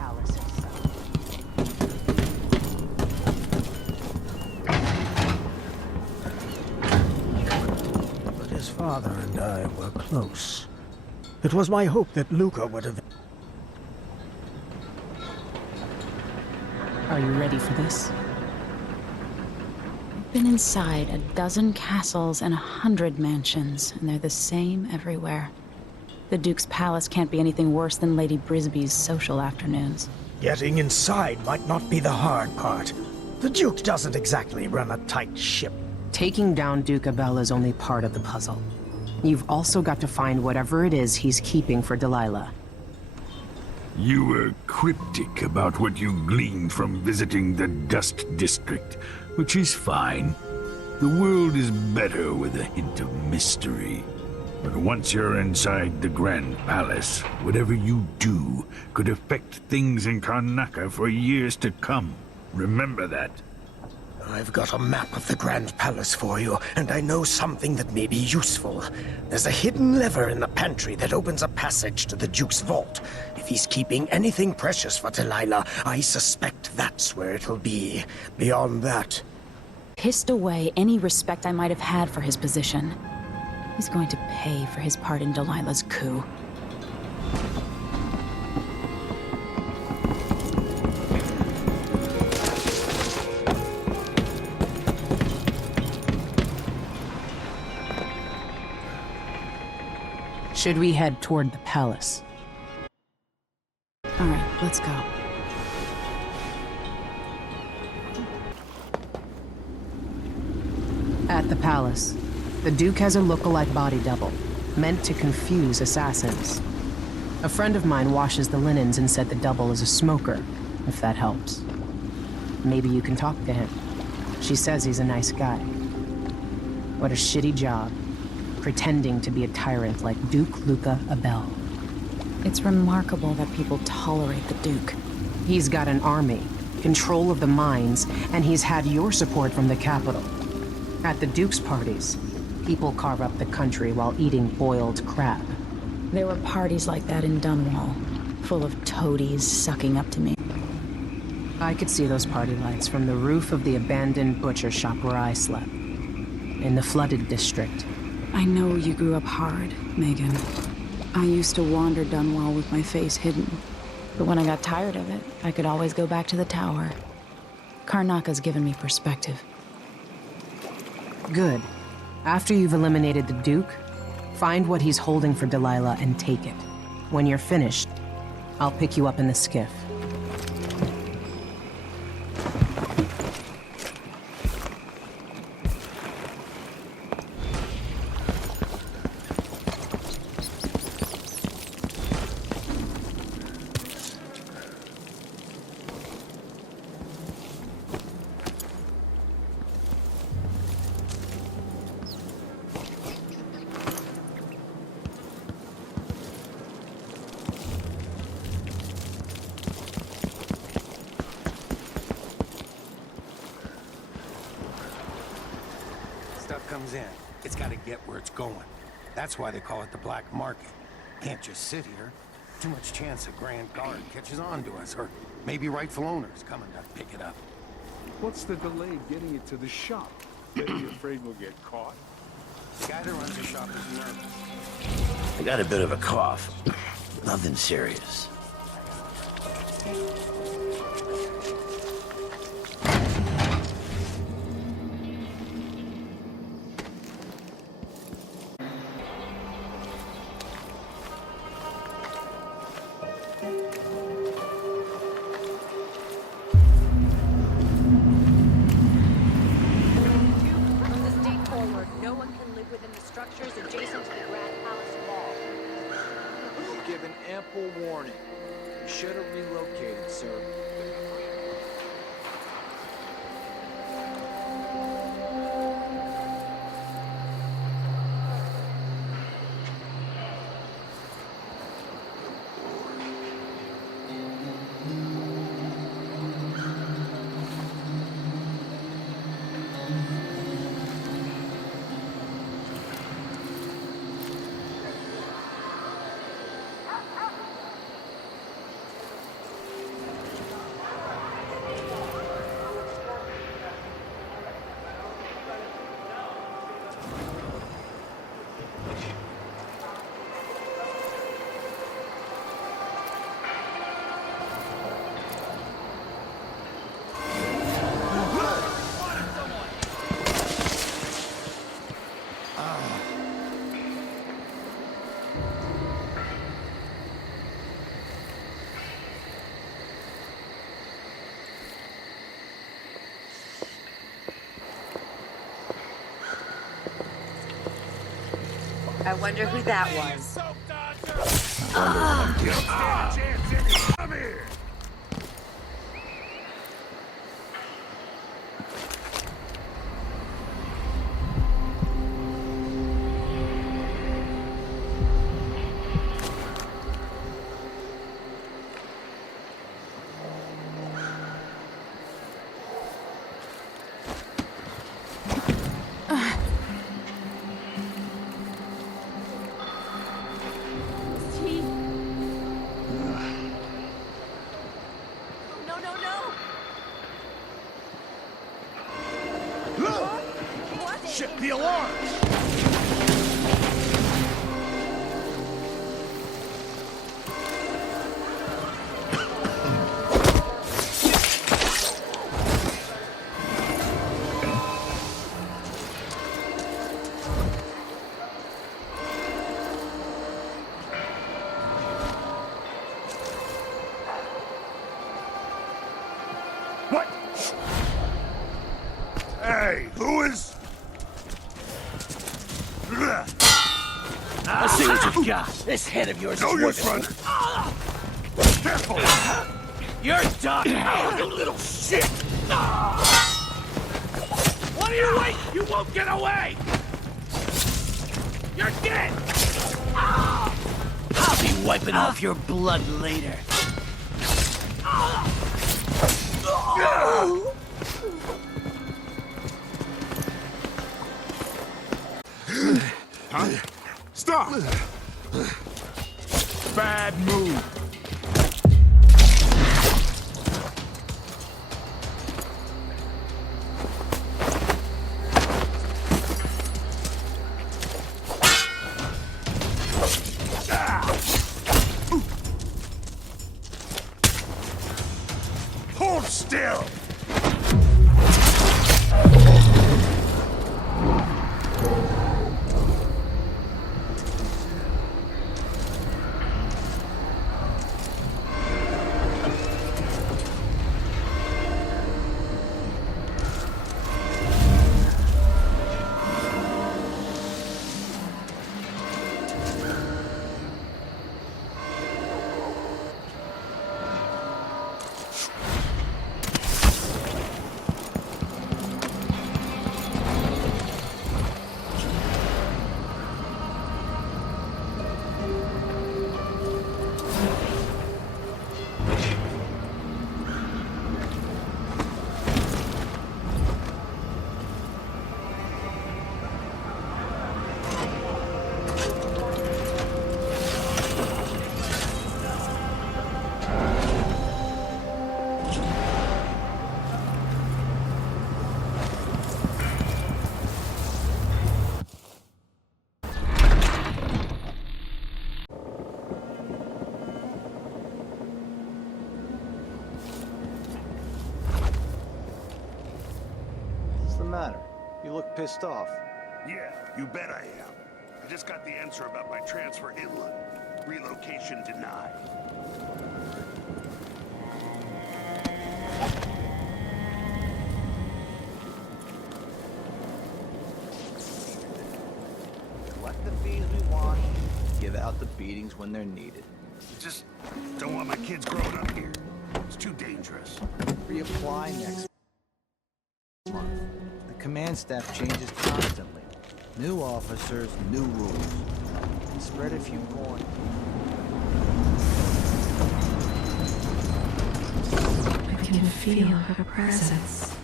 palace himself. But his father and I were close. It was my hope that Luca would have... Are you ready for this? I've been inside a dozen castles and 100 mansions, and they're the same everywhere. The Duke's palace can't be anything worse than Lady Brisby's social afternoons. Getting inside might not be the hard part. The Duke doesn't exactly run a tight ship. Taking down Duke Abel is only part of the puzzle. You've also got to find whatever it is he's keeping for Delilah. You were cryptic about what you gleaned from visiting the Dust District, which is fine. The world is better with a hint of mystery. But once you're inside the Grand Palace, whatever you do could affect things in Karnaca for years to come. Remember that. I've got a map of the Grand Palace for you, and I know something that may be useful. There's a hidden lever in the pantry that opens a passage to the Duke's vault. If he's keeping anything precious for Delilah, I suspect that's where it'll be. Beyond that... Pissed away any respect I might have had for his position. He's going to pay for his part in Delilah's coup. Should we head toward the palace? All right, let's go. At the palace, the Duke has a look-alike body double, meant to confuse assassins. A friend of mine washes the linens and said the double is a smoker, if that helps. Maybe you can talk to him. She says he's a nice guy. What a shitty job, pretending to be a tyrant like Duke Luca Abel. It's remarkable that people tolerate the Duke. He's got an army, control of the mines, and he's had your support from the capital. At the Duke's parties, people carve up the country while eating boiled crab. There were parties like that in Dunwall, full of toadies sucking up to me. I could see those party lights from the roof of the abandoned butcher shop where I slept, in the flooded district. I know you grew up hard, Megan. I used to wander Dunwall with my face hidden. But when I got tired of it, I could always go back to the tower. Karnaca's given me perspective. Good. After you've eliminated the Duke, find what he's holding for Delilah and take it. When you're finished, I'll pick you up in the skiff. Stuff comes in. It's got to get where it's going. That's why they call it the black market. Can't just sit here. Too much chance a Grand Guard catches on to us, or maybe rightful owners coming to pick it up. What's the delay getting it to the shop? Maybe you're afraid we'll get caught? The guy that runs the shop is nervous. I got a bit of a cough. Nothing serious. Warning. You should have relocated, sir. I wonder who that was. Come here! Shit, the alarm! What? Hey, who is... Let's see what you've got. This head of yours No is use working. running! Careful! You're done. You little shit! What are you waiting? You won't get away. You're dead. I'll be wiping off your blood later. Huh? Stop! Bad move. Hold still! matter? You look pissed off. Yeah, you bet I am. I just got the answer about my transfer inland. Relocation denied. Collect the fees we want, give out the beatings when they're needed. Just don't want my kids growing up here. It's too dangerous. Reapply next month. The command staff changes constantly. New officers, new rules. Spread a few more. I can feel her presence.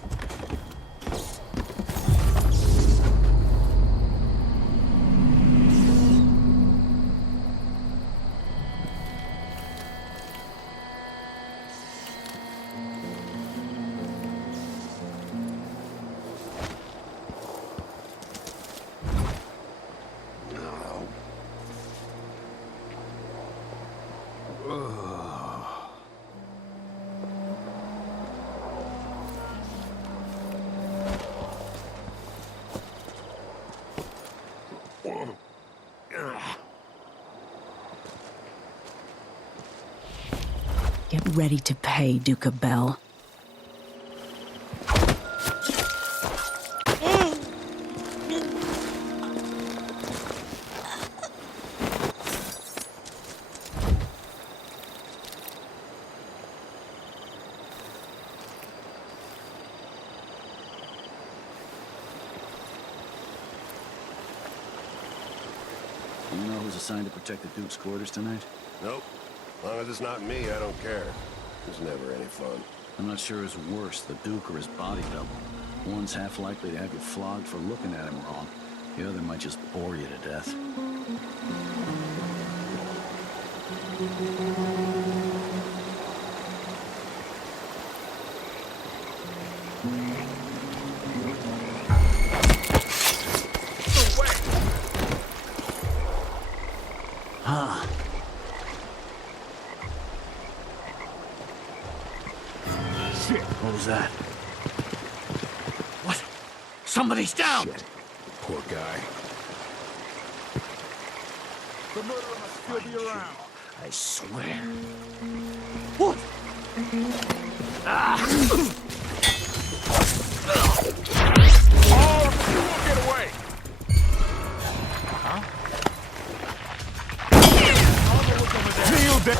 Get ready to pay, Duke of Bell. assigned to protect the Duke's quarters tonight? Nope. As long as it's not me, I don't care. It's never any fun. I'm not sure who's worse, the Duke or his body double. One's half likely to have you flogged for looking at him wrong. The other might just bore you to death. Huh. Shit. What was that? What? Somebody's down! Shit. Poor guy. The murderer must still be around. I swear. What? Oh, you won't get away! Huh? Feel that.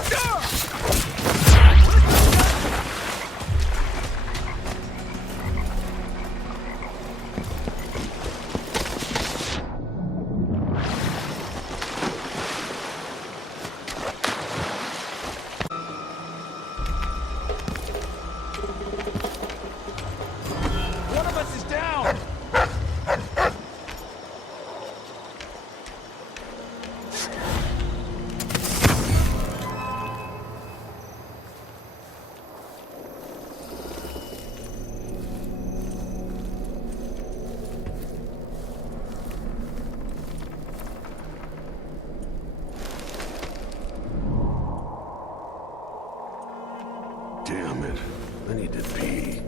One of us is down! Damn it. I need to pee.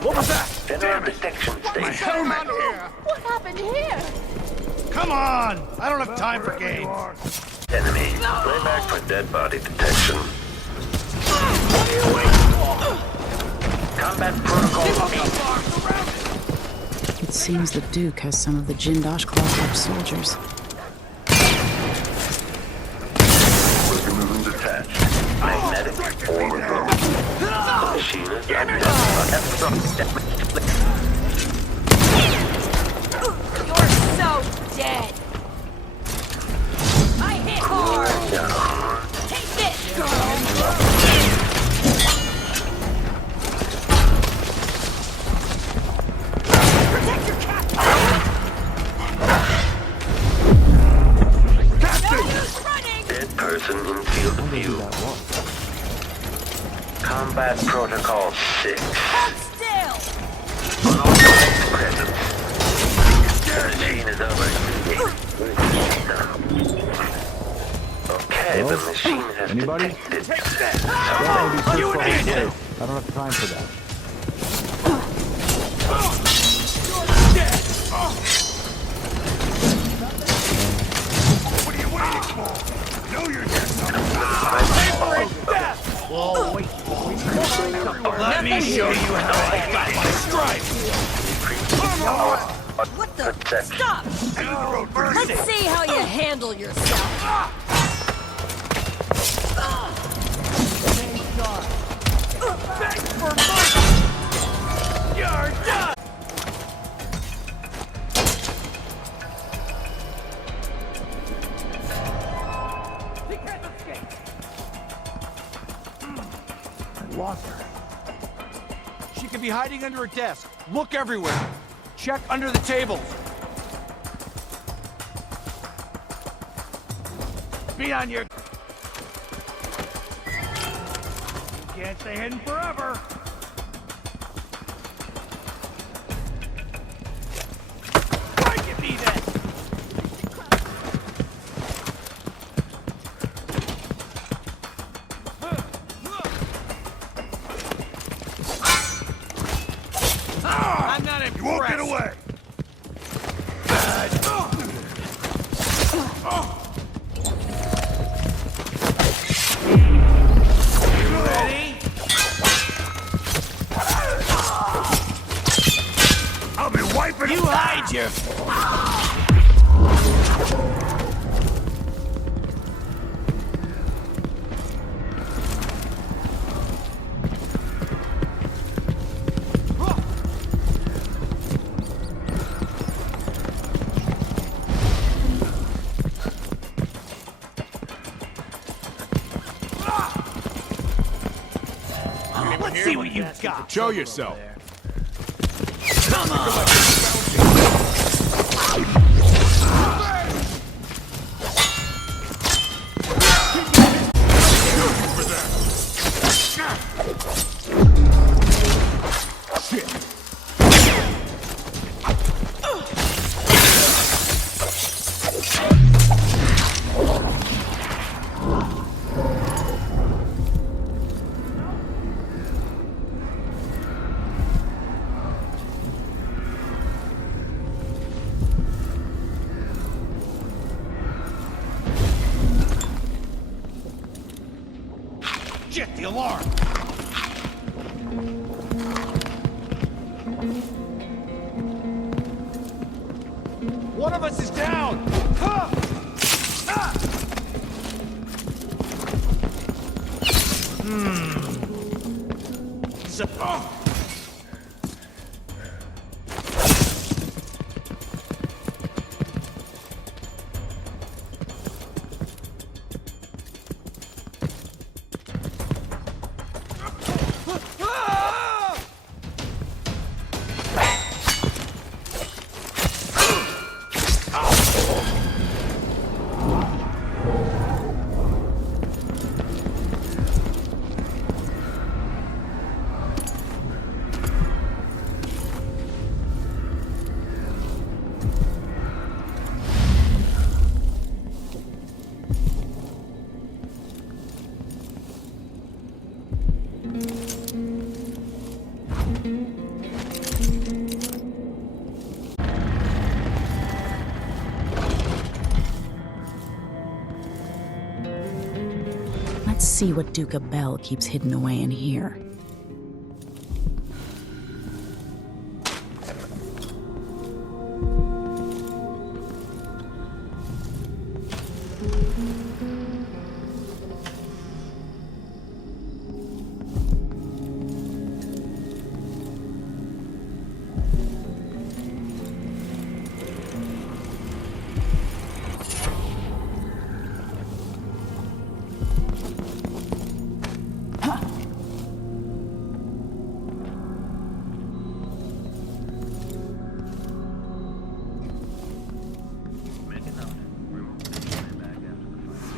What was that? Damn it. My helmet! What happened here? Come on! I don't have time for games. Enemy. Way back for dead body detection. What are you waiting for? Combat protocol. It seems the Duke has some of the Jindosh Claw soldiers. Wounds attached. Magnetic or remote. Machinist. You're so dead. I hit hard. Take this, girl. Protect your captain. No use running. Dead person in field of view. Combat protocol 6. Hold still. Unauthorized presence. The machine is over. Okay, the machine has detected something. You did it! I don't have time for that. What are you waiting for? Know your death. Whoa, wait. Let me show you how I got my stripes! What the? Stop! Let's see how you handle yourself. Thanks for money! You're done! He can't escape! I lost her. She could be hiding under a desk. Look everywhere. Check under the tables. Be on your... stay hidden forever. Strike at me then. I'm not impressed. You won't get away! Ready? I'll be wiping You hide your... Let's see what you've got. Show yourself. Come on! Shit, the alarm! One of us is down! Huh! Ah! So, Let's see what Duca Bell keeps hidden away in here.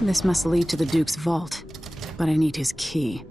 This must lead to the Duke's vault, but I need his key.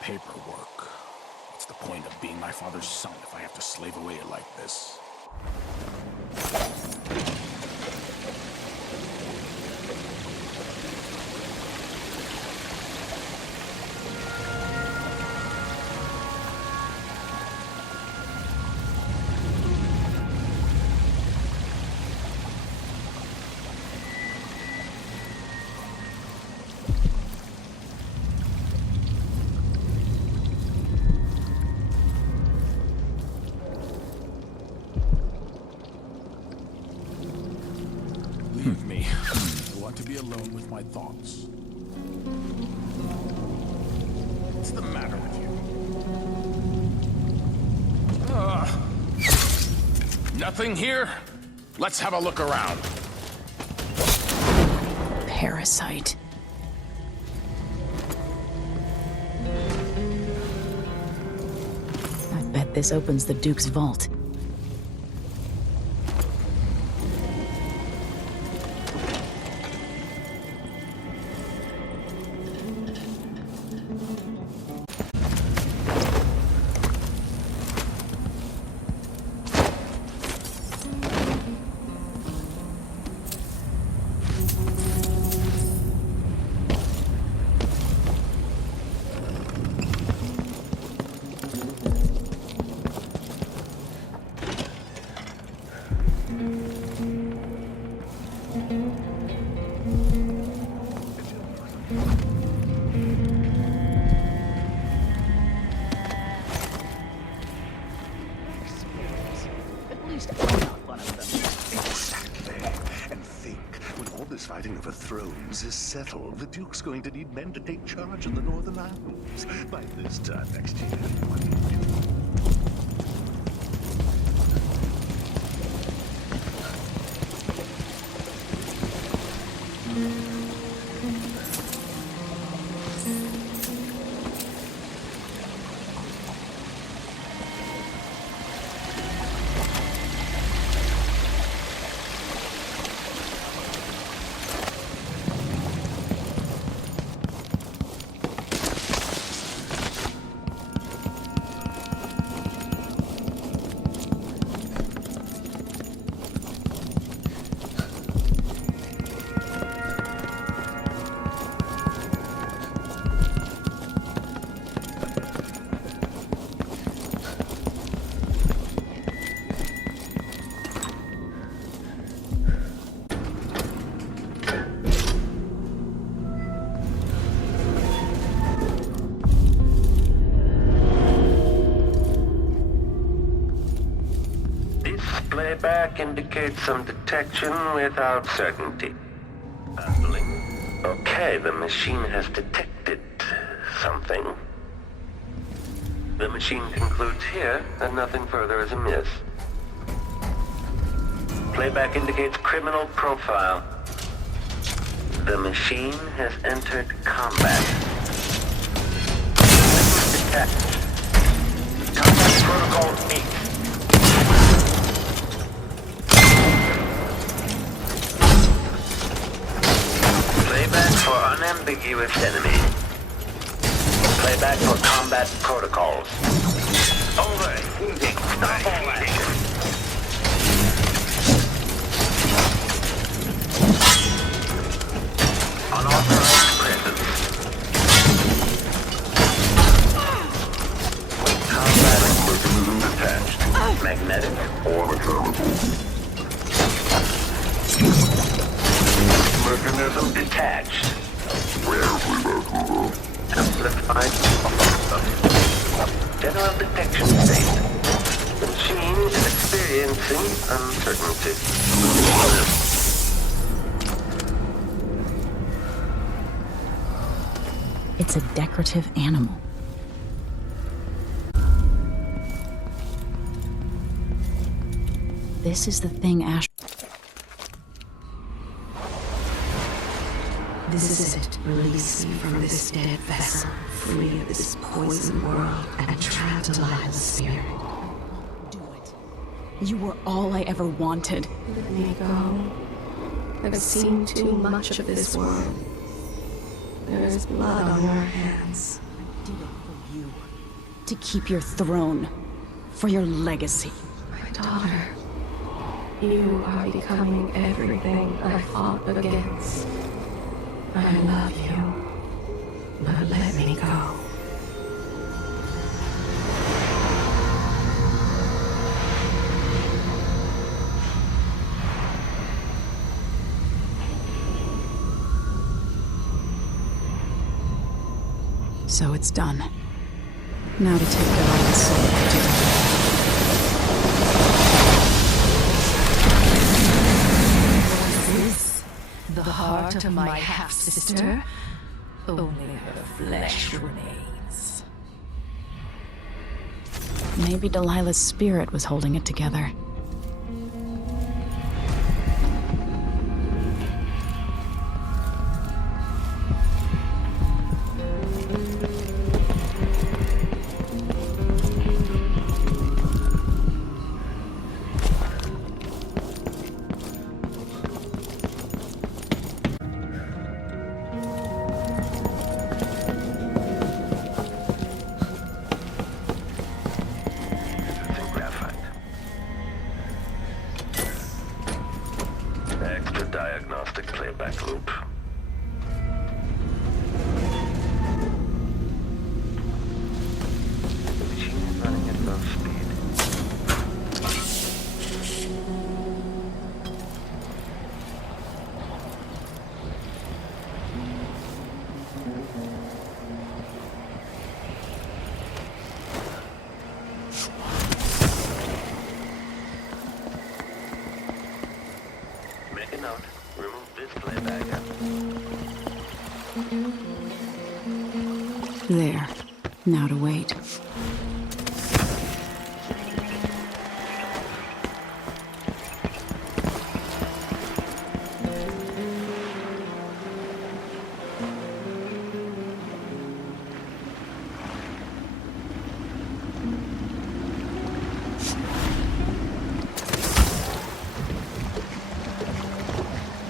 Paperwork. What's the point of being my father's son if I have to slave away like this? me. I want to be alone with my thoughts. What's the matter with you? Nothing here? Let's have a look around. Parasite. I bet this opens the Duke's vault. Exactly. And think, when all this fighting over thrones is settled, the Duke's going to need men to take charge in the Northern Isles. By this time next year, what do you do? Playback indicates some detection without certainty. Handling. Okay, the machine has detected something. The machine concludes here that nothing further is amiss. Playback indicates criminal profile. The machine has entered combat. Detached. Combat protocol 8. Playback for unambiguous enemy. Playback for combat protocols. Overheating. Stop all action. Unauthorized presence. Combat equipment attached. Magnetic or mechanical. Mechanism detached. Amplified. General detection state. The machine is experiencing uncertainty. It's a decorative animal. This is the thing Ash... This is it. Release me from this dead vessel, free of this poison world, and tranquilize the spirit. Do it. You were all I ever wanted. Let me go. I've seen too much of this world. There is blood on your hands. I did it for you. To keep your throne. For your legacy. My daughter, you are becoming everything I fought against. I love you, but let me go. So it's done. Now to take Goliath's soul to the... The heart of my half-sister? Only her flesh remains. Maybe Delilah's spirit was holding it together. Extra diagnostic playback loop. Machine running at low speed. Make a note. Remove this playback. There. Now to wait.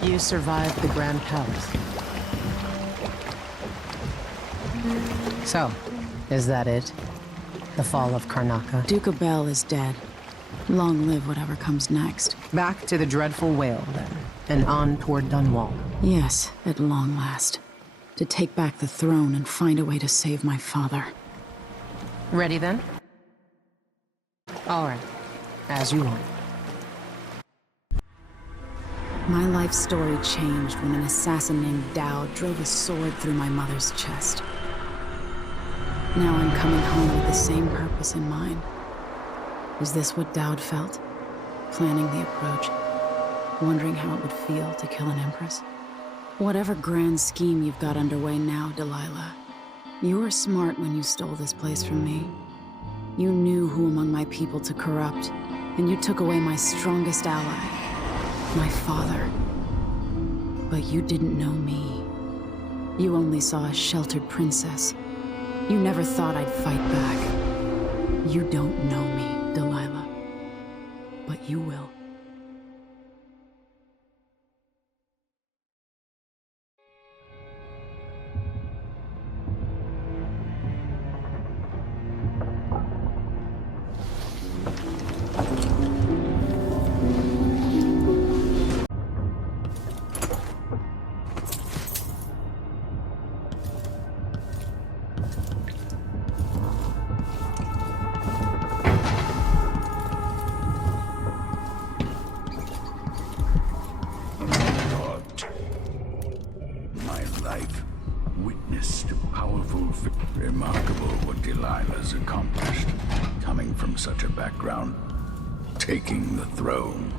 You survived the Grand Palace. So, is that it? The fall of Karnaca? Duke Abel is dead. Long live whatever comes next. Back to the dreadful whale, then, and on toward Dunwall. Yes, at long last. To take back the throne and find a way to save my father. Ready, then? All right. As you want. My life story changed when an assassin named Dao drove a sword through my mother's chest. Now I'm coming home with the same purpose in mind. Is this what Dowd felt? Planning the approach, wondering how it would feel to kill an empress? Whatever grand scheme you've got underway now, Delilah, you were smart when you stole this place from me. You knew who among my people to corrupt, and you took away my strongest ally, my father. But you didn't know me. You only saw a sheltered princess. You never thought I'd fight back. You don't know me, Delilah. But you will. Remarkable what Delilah's accomplished. Coming from such a background, taking the throne.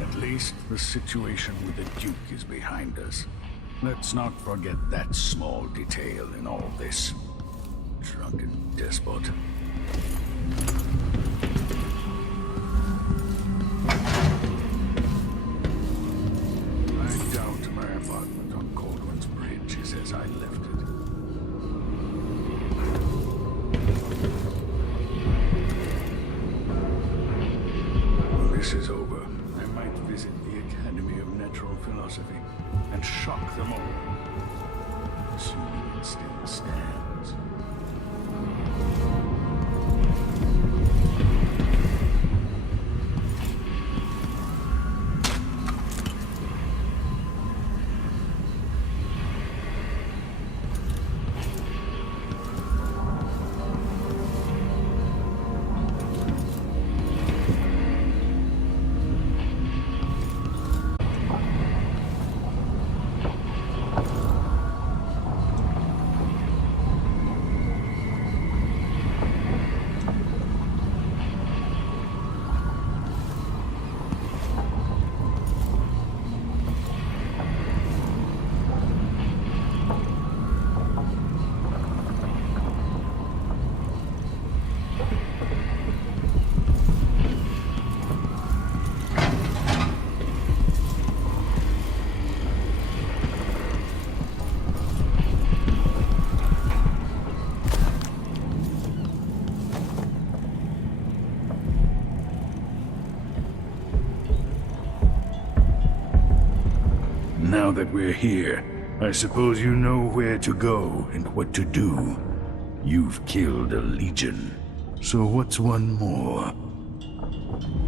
At least the situation with the Duke is behind us. Let's not forget that small detail in all this. Drunken despot. As I left it. When this is over, I might visit the Academy of Natural Philosophy and shock them all, assuming it still stands. Now that we're here, I suppose you know where to go and what to do. You've killed a legion. So what's one more?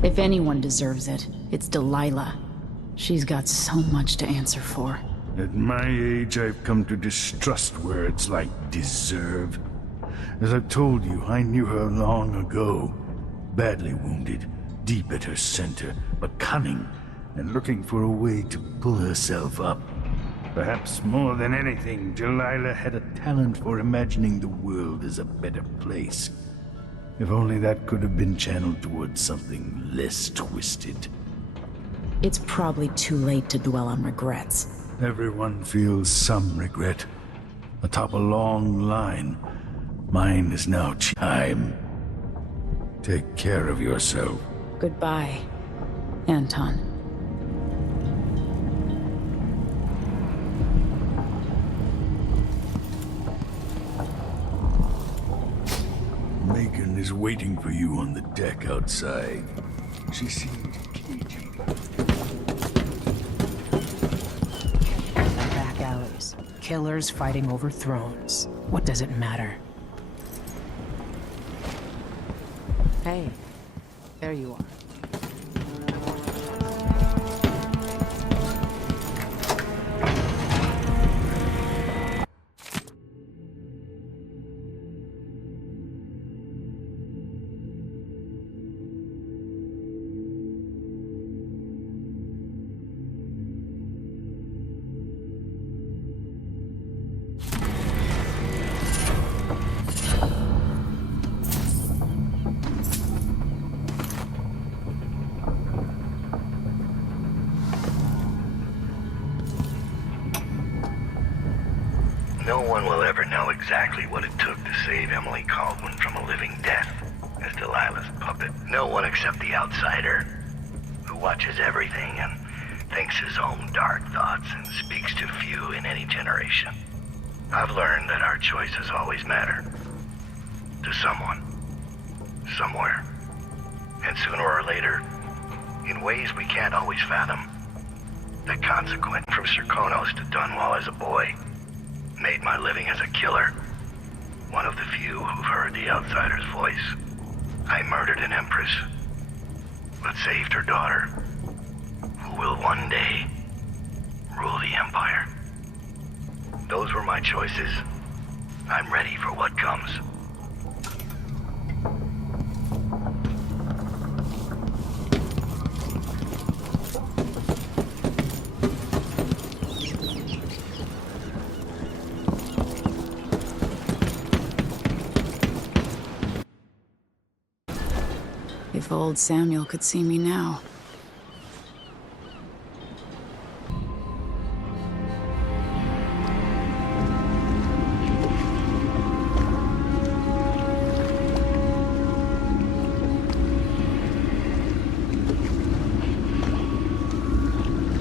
If anyone deserves it, it's Delilah. She's got so much to answer for. At my age, I've come to distrust words like deserve. As I've told you, I knew her long ago. Badly wounded, deep at her center, but cunning, and looking for a way to pull herself up. Perhaps more than anything, Delilah had a talent for imagining the world as a better place. If only that could have been channeled towards something less twisted. It's probably too late to dwell on regrets. Everyone feels some regret. Atop a long line. Mine is now time. Take care of yourself. Goodbye, Anton. Megan is waiting for you on the deck outside. She seemed cagey. Back alleys. Killers fighting over thrones. What does it matter? Hey, there you are. No one will ever know exactly what it took to save Emily Caldwin from a living death as Delilah's puppet. No one except the outsider, who watches everything and thinks his own dark thoughts and speaks to few in any generation. I've learned that our choices always matter. To someone. Somewhere. And sooner or later, in ways we can't always fathom, the consequence from Serkonos to Dunwall as a boy made my living as a killer. One of the few who've heard the outsider's voice. I murdered an empress, but saved her daughter, who will one day rule the Empire. Those were my choices. I'm ready for what comes. If old Samuel could see me now.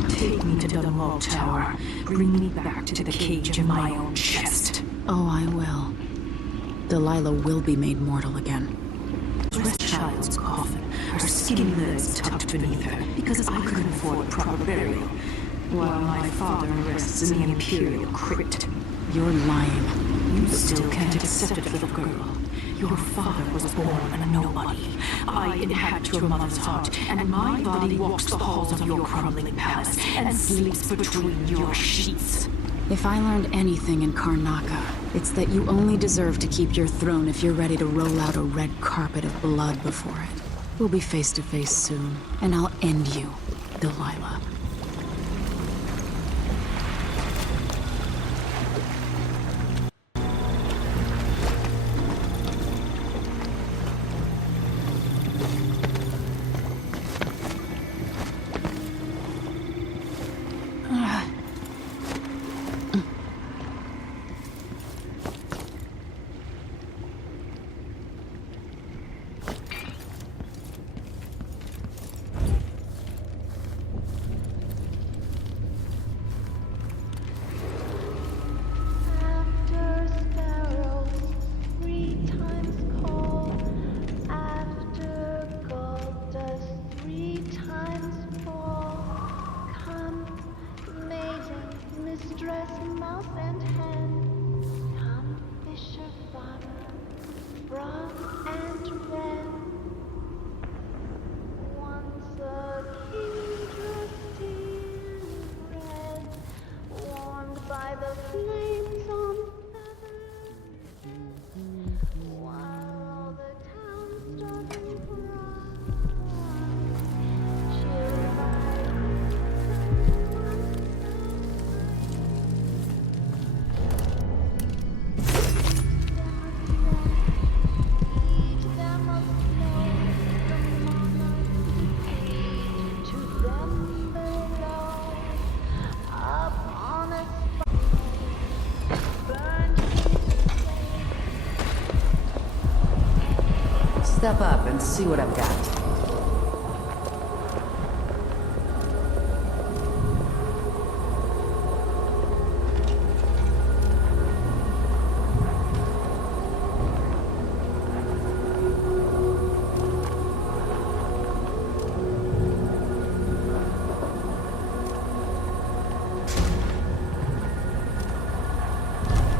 Take me to the Mall Tower. Bring me back to the cage in my own chest. Oh, I will. Delilah will be made mortal again. Rest child's coffin, her skinny legs tucked beneath her, because I couldn't afford proper burial, while my father rests in the Imperial crypt. You're lying. You still can't accept it, little girl. Your father was born a nobody. I inhabit your mother's heart, and my body walks the halls of your crumbling palace and sleeps between your sheets. If I learned anything in Karnaca, it's that you only deserve to keep your throne if you're ready to roll out a red carpet of blood before it. We'll be face to face soon, and I'll end you, Delilah. Step up and see what I've got.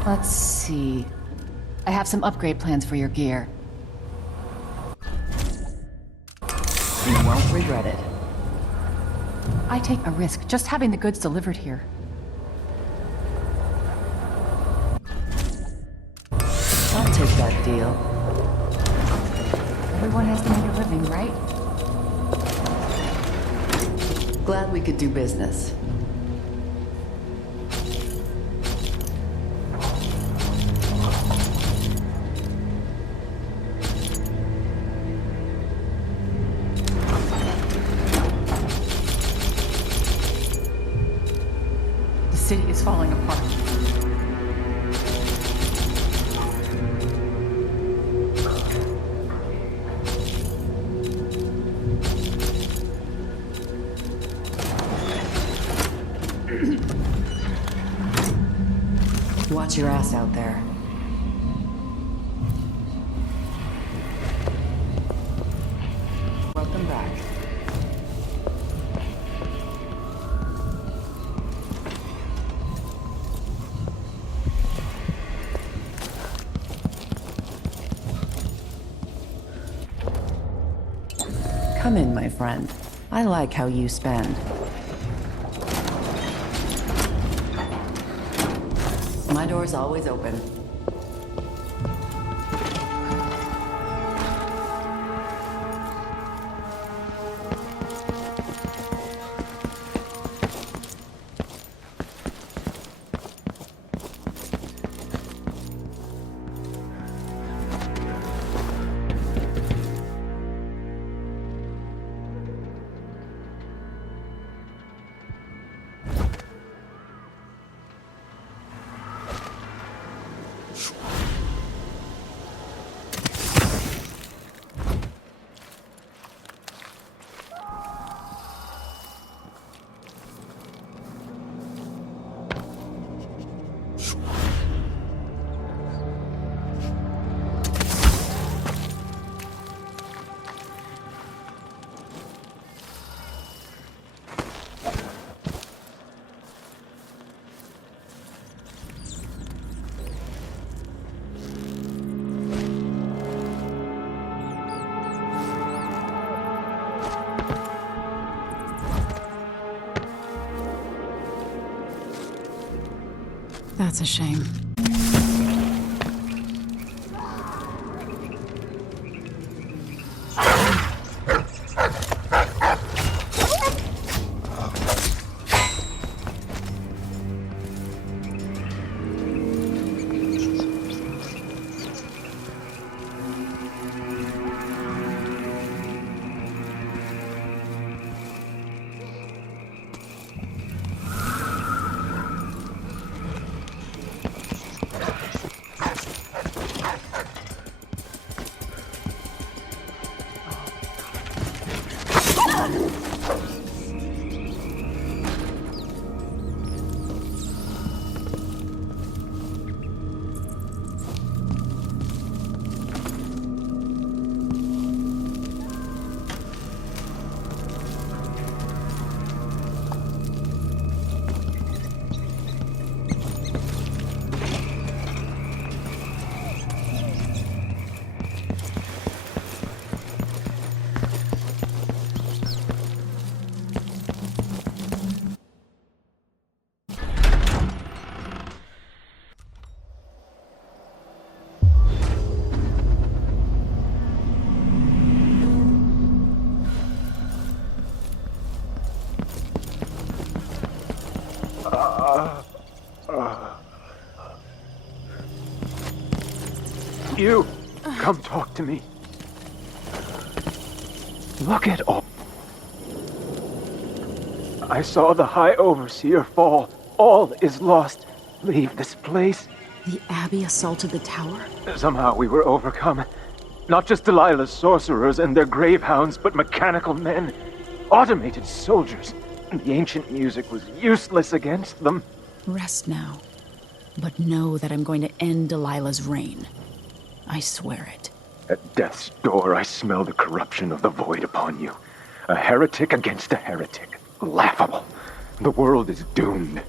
Let's see. I have some upgrade plans for your gear. You won't regret it. I take a risk just having the goods delivered here. I'll take that deal. Everyone has to make a living, right? Glad we could do business. The city is falling apart. Watch your ass out there. Welcome back. Come in, my friend. I like how you spend. My door's always open. That's a shame. you. Come talk to me. Look at all. I saw the High Overseer fall. All is lost. Leave this place. The Abbey assaulted the tower? Somehow we were overcome. Not just Delilah's sorcerers and their gravehounds, but mechanical men. Automated soldiers. The ancient music was useless against them. Rest now. But know that I'm going to end Delilah's reign. I swear it. At death's door, I smell the corruption of the void upon you. A heretic against a heretic. Laughable. The world is doomed.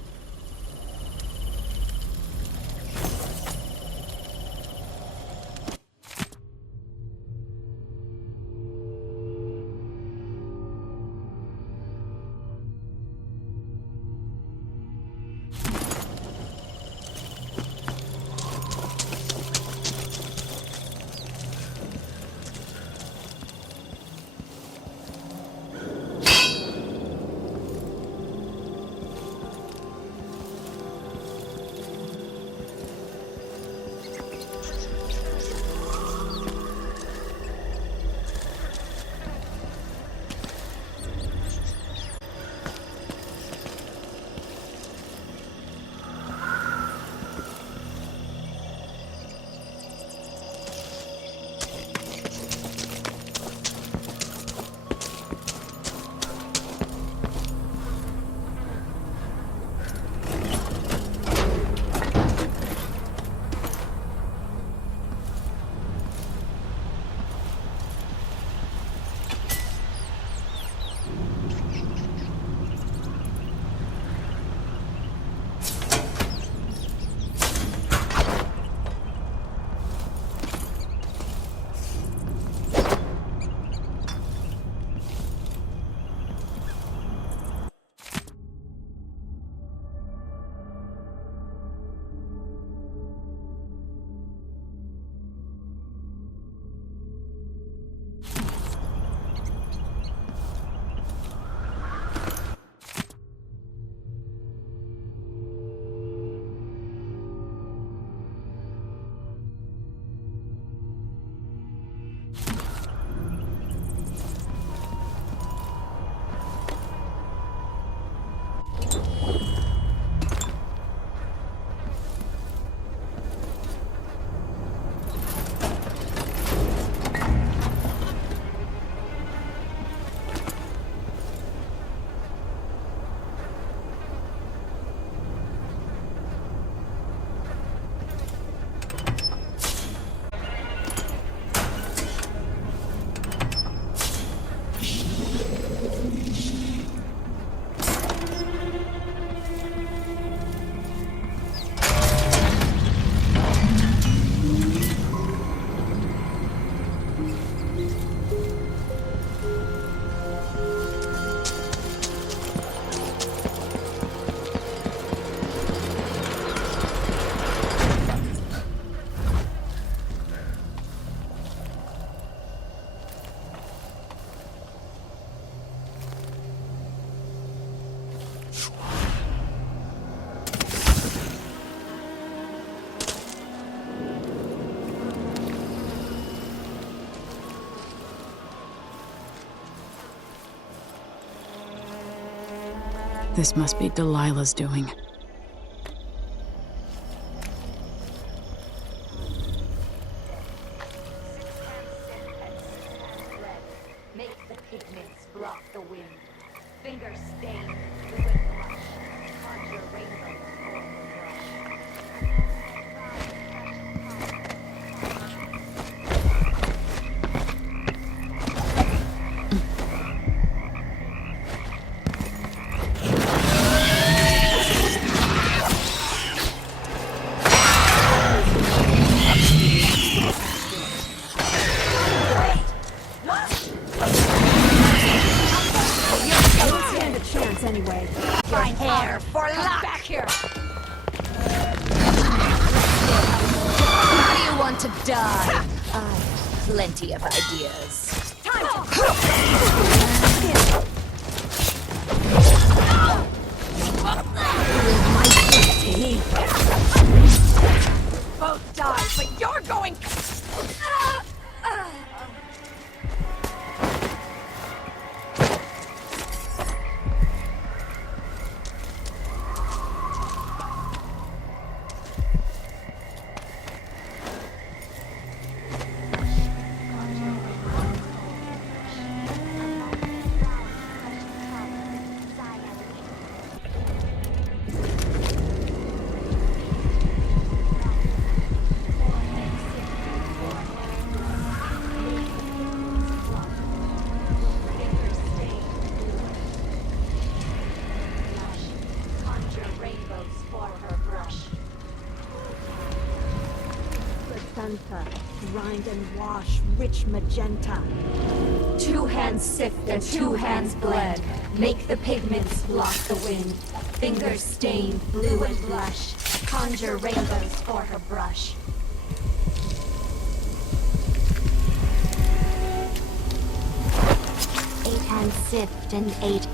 This must be Delilah's doing. Make the pigments block the wind. Finger stained, fluid blush. Conjure rainbows on the anyway. Fine hair for luck. Back here. How do you want to die? I've plenty of ideas. Time Both die, but you're going. grind and wash rich magenta. 2 hands sift and 2 hands bled. Make the pigments block the wind. Fingers stained blue and blush. Conjure rainbows for her brush. Eight hands sift and 8.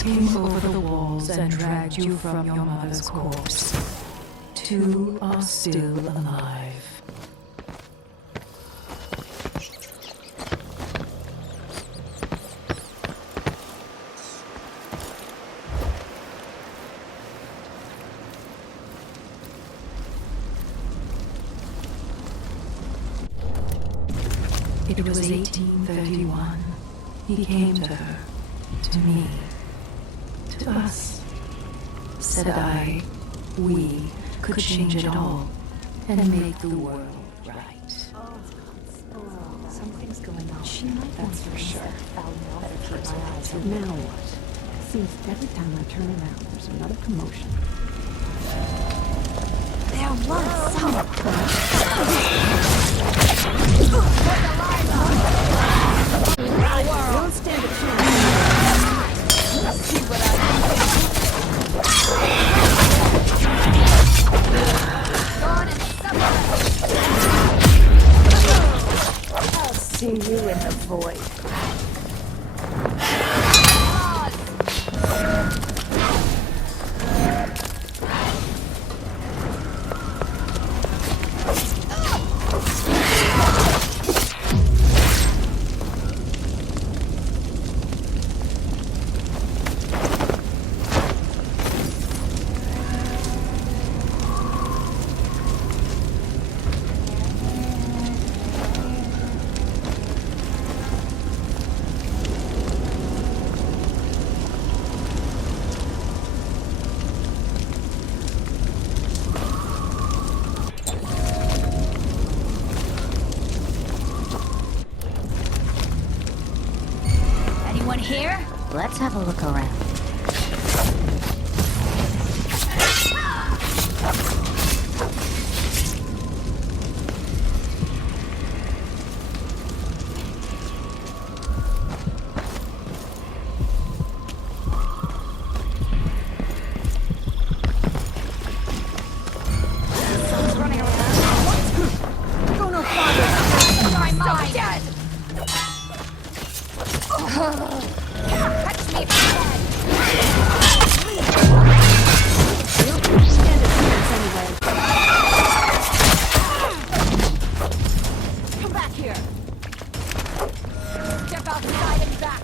Came over the walls and dragged you from your mother's corpse. 2 are still alive. It was 1831. He came to her, to me. To us, said we could change it all and make the world right. Something's going on. She might, that's for sure. Better keep my eyes open. Now what? Seems every time I turn around, there's another commotion. There was some. Don't stand a chance. Let's see what I'll see you in the void. Here? Let's have a look around. Someone's running around. What? Go no farther. I'm so dead. Catch me if you can. You stand a chance anyway. Come back here. Step outside and back.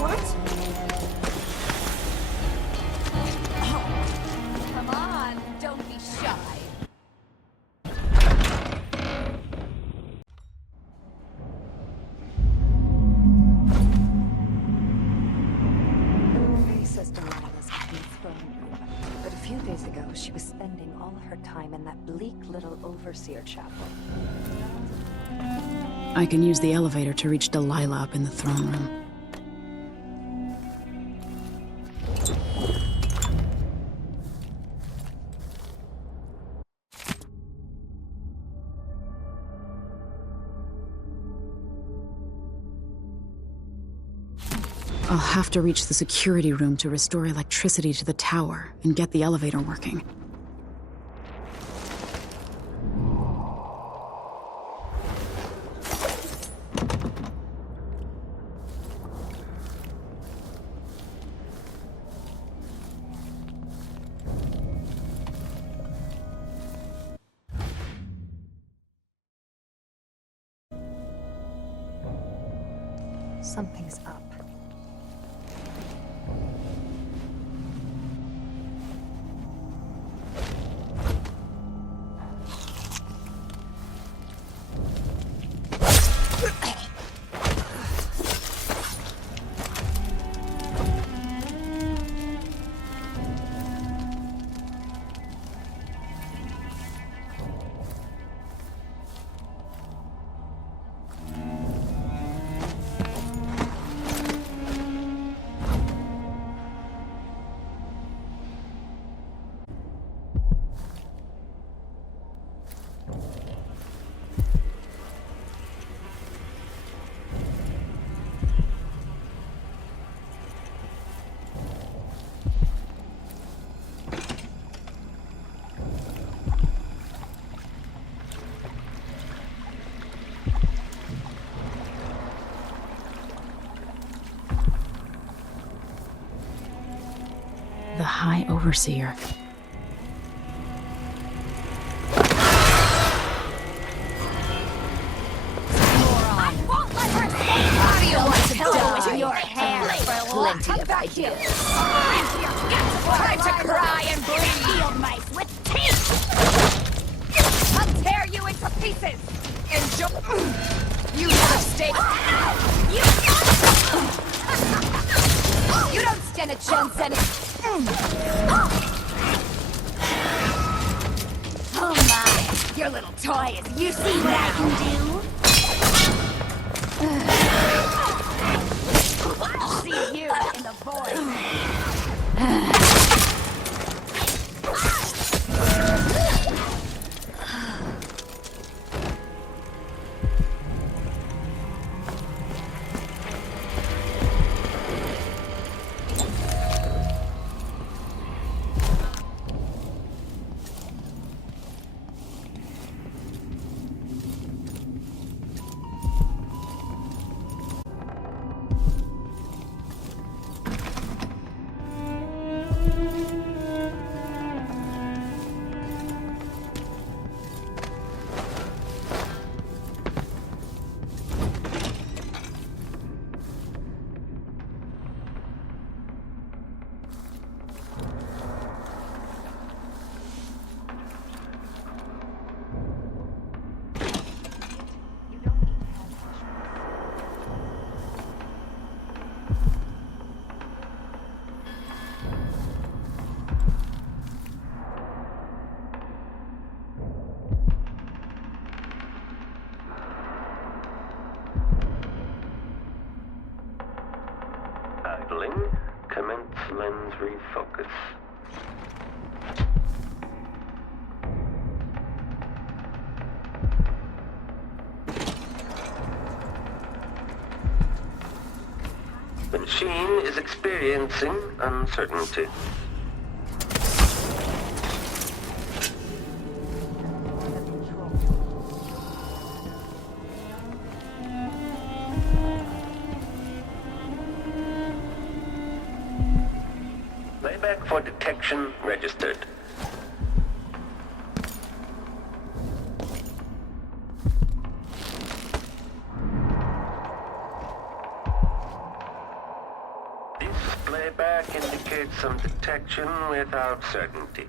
What? Oh, come on, don't be shy. She was spending all her time in that bleak little overseer chapel. I can use the elevator to reach Delilah up in the throne room. I'll have to reach the security room to restore electricity to the tower and get the elevator working. Something's up. The High Overseer. Come back here! Time to cry and bleed! Field mice with teeth! I'll tear you into pieces! Enjoy! You never stay... You don't stand a chance any... Oh my! Your little toy is... You see what I can do? I'll see you in the void. Commence lens refocus. The machine is experiencing uncertainty. Playback for detection registered. This playback indicates some detection without certainty.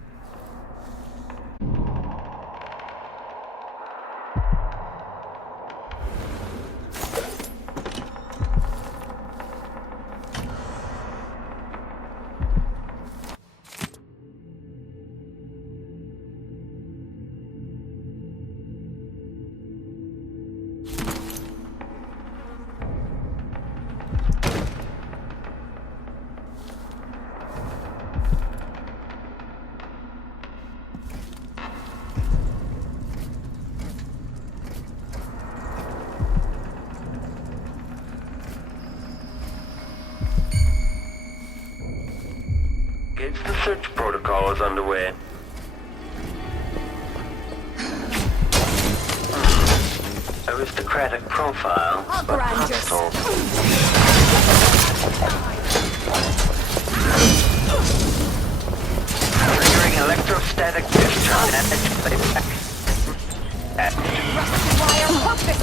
Guess the search protocol is underway. Aristocratic profile, I'll but grind your hostile. Triggering electrostatic discharge and rusty wire focus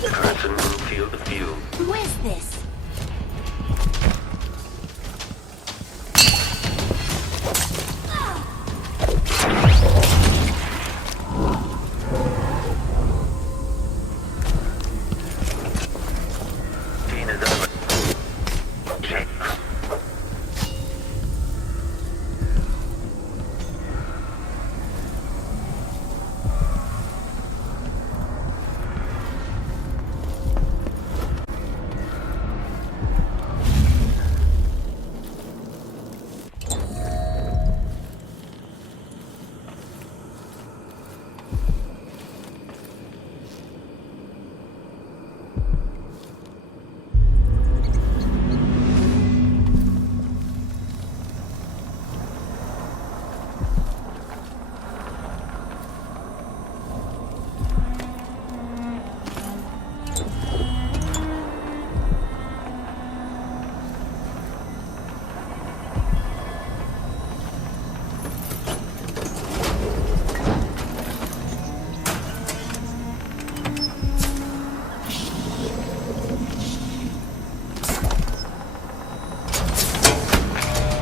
this person will feel the fume. Who is this?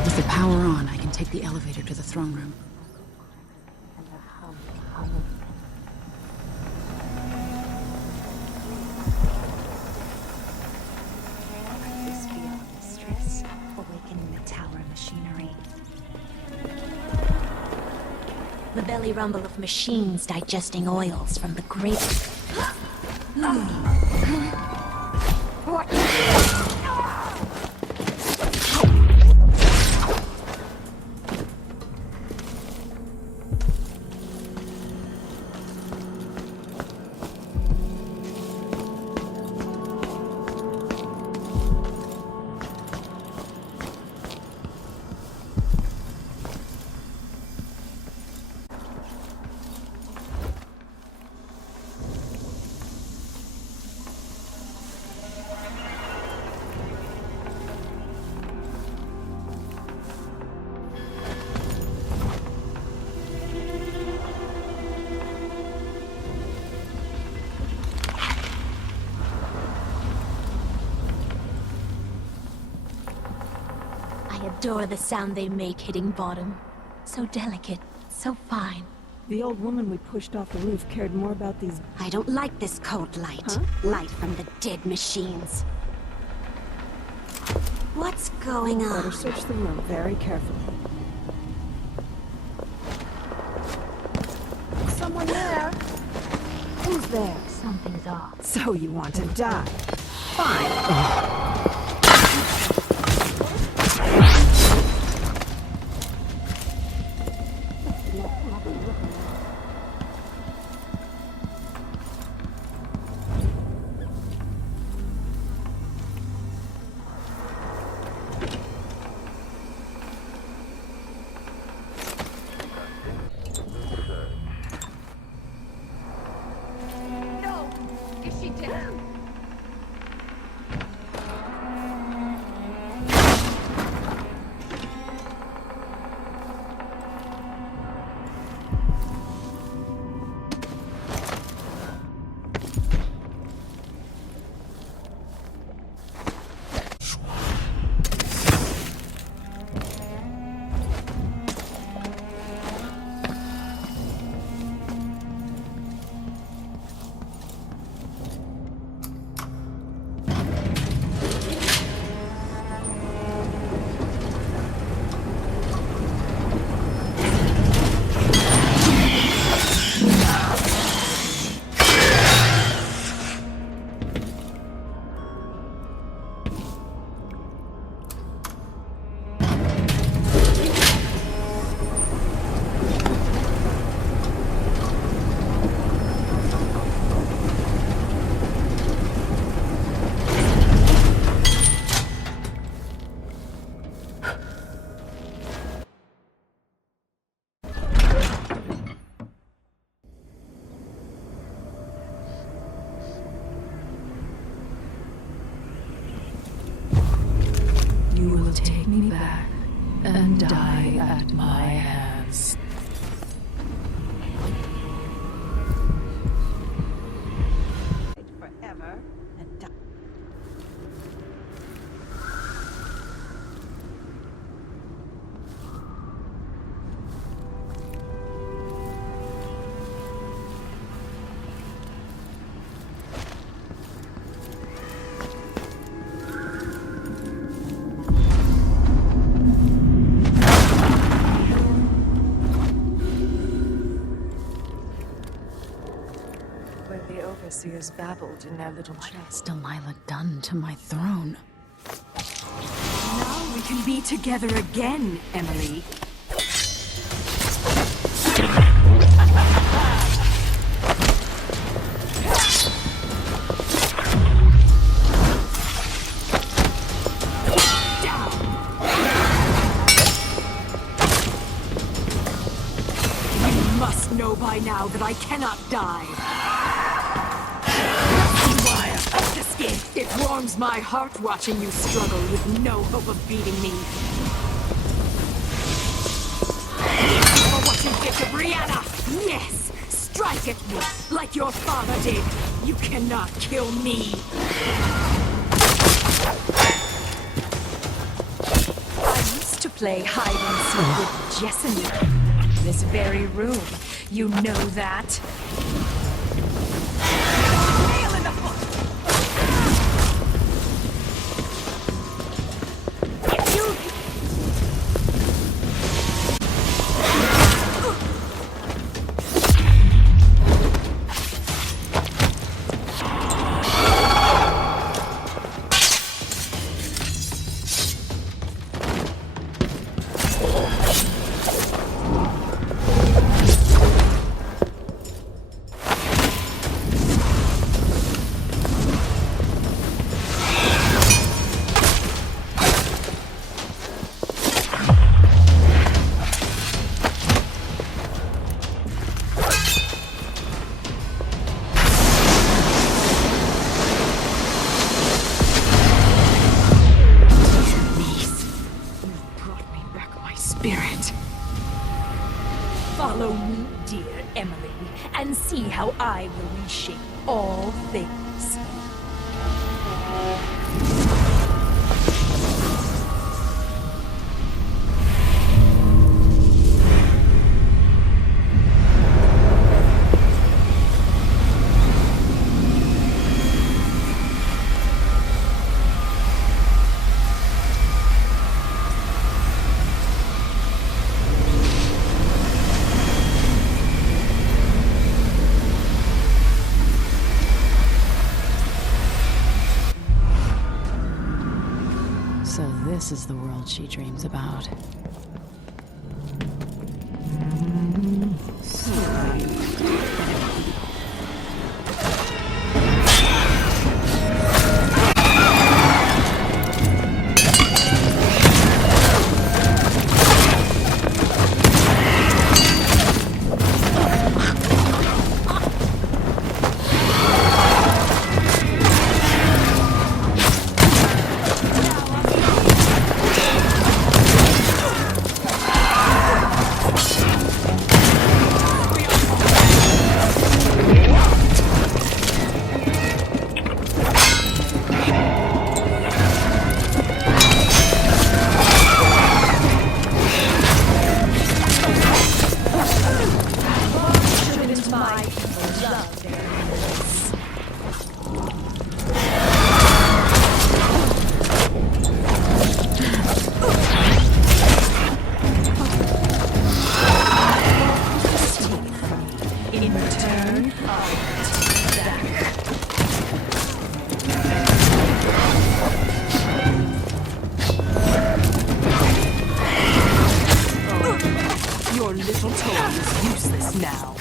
With the power on, I can take the elevator to the throne room. Could this be our mistress, awakening the tower machinery? The belly rumble of machines digesting oils from the great... I adore the sound they make hitting bottom. So delicate, so fine. The old woman we pushed off the roof cared more about these... I don't like this cold light. Huh? Light from the dead machines. What's going on? Better search the room very carefully. Someone there? Who's there? Something's off. So you want to die? Fine. No! Is she dead? take me back and die at my hands. Forever and die. The overseers babbled in their little chat. What's Delilah done to my throne? Now we can be together again, Emily. You must know by now that I cannot die. It warms my heart watching you struggle with no hope of beating me. For what you did to Brianna! Yes! Strike at me, like your father did! You cannot kill me! I used to play hide and seek with Jessamine. This very room. You know that? Follow me, dear Emily, and see how I will reshape all things. So this is the world she dreams about. Your little toad is useless now.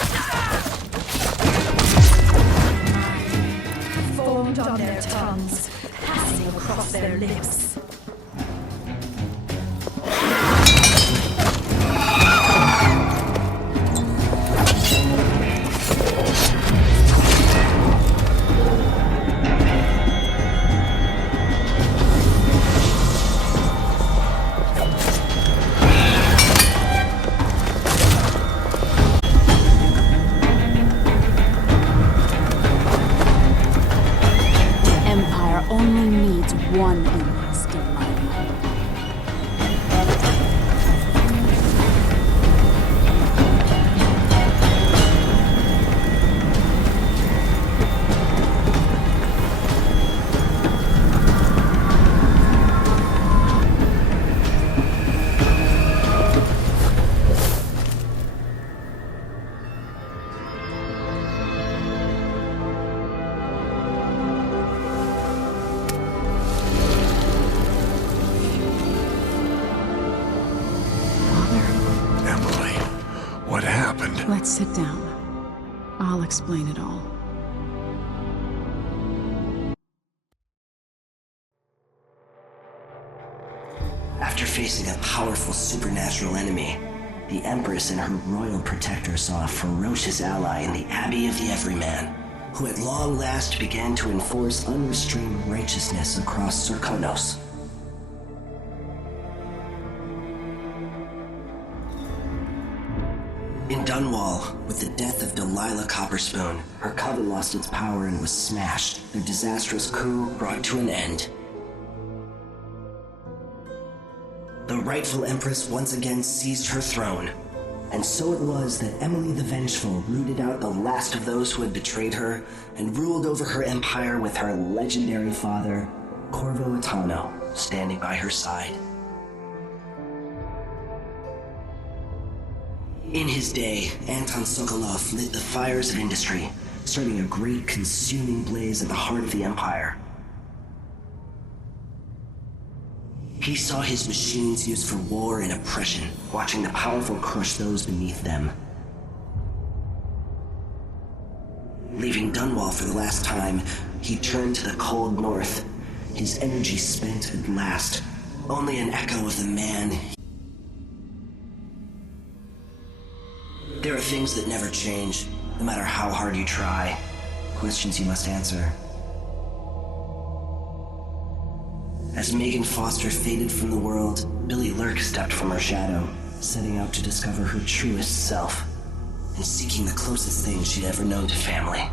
Formed on their tongues, passing across their lips. Let's sit down. I'll explain it all. After facing a powerful supernatural enemy, the Empress and her royal protector saw a ferocious ally in the Abbey of the Everyman, who at long last began to enforce unrestrained righteousness across Serkonos. In Dunwall, with the death of Delilah Copperspoon, her coven lost its power and was smashed, their disastrous coup brought to an end. The rightful Empress once again seized her throne, and so it was that Emily the Vengeful rooted out the last of those who had betrayed her and ruled over her empire with her legendary father, Corvo Attano, standing by her side. In his day, Anton Sokolov lit the fires of industry, starting a great consuming blaze at the heart of the empire. He saw his machines used for war and oppression, watching the powerful crush those beneath them. Leaving Dunwall for the last time, he turned to the cold north, his energy spent at last, only an echo of the man. There are things that never change, no matter how hard you try. Questions you must answer. As Megan Foster faded from the world, Billy Lurk stepped from her shadow, setting out to discover her truest self, and seeking the closest thing she'd ever known to family.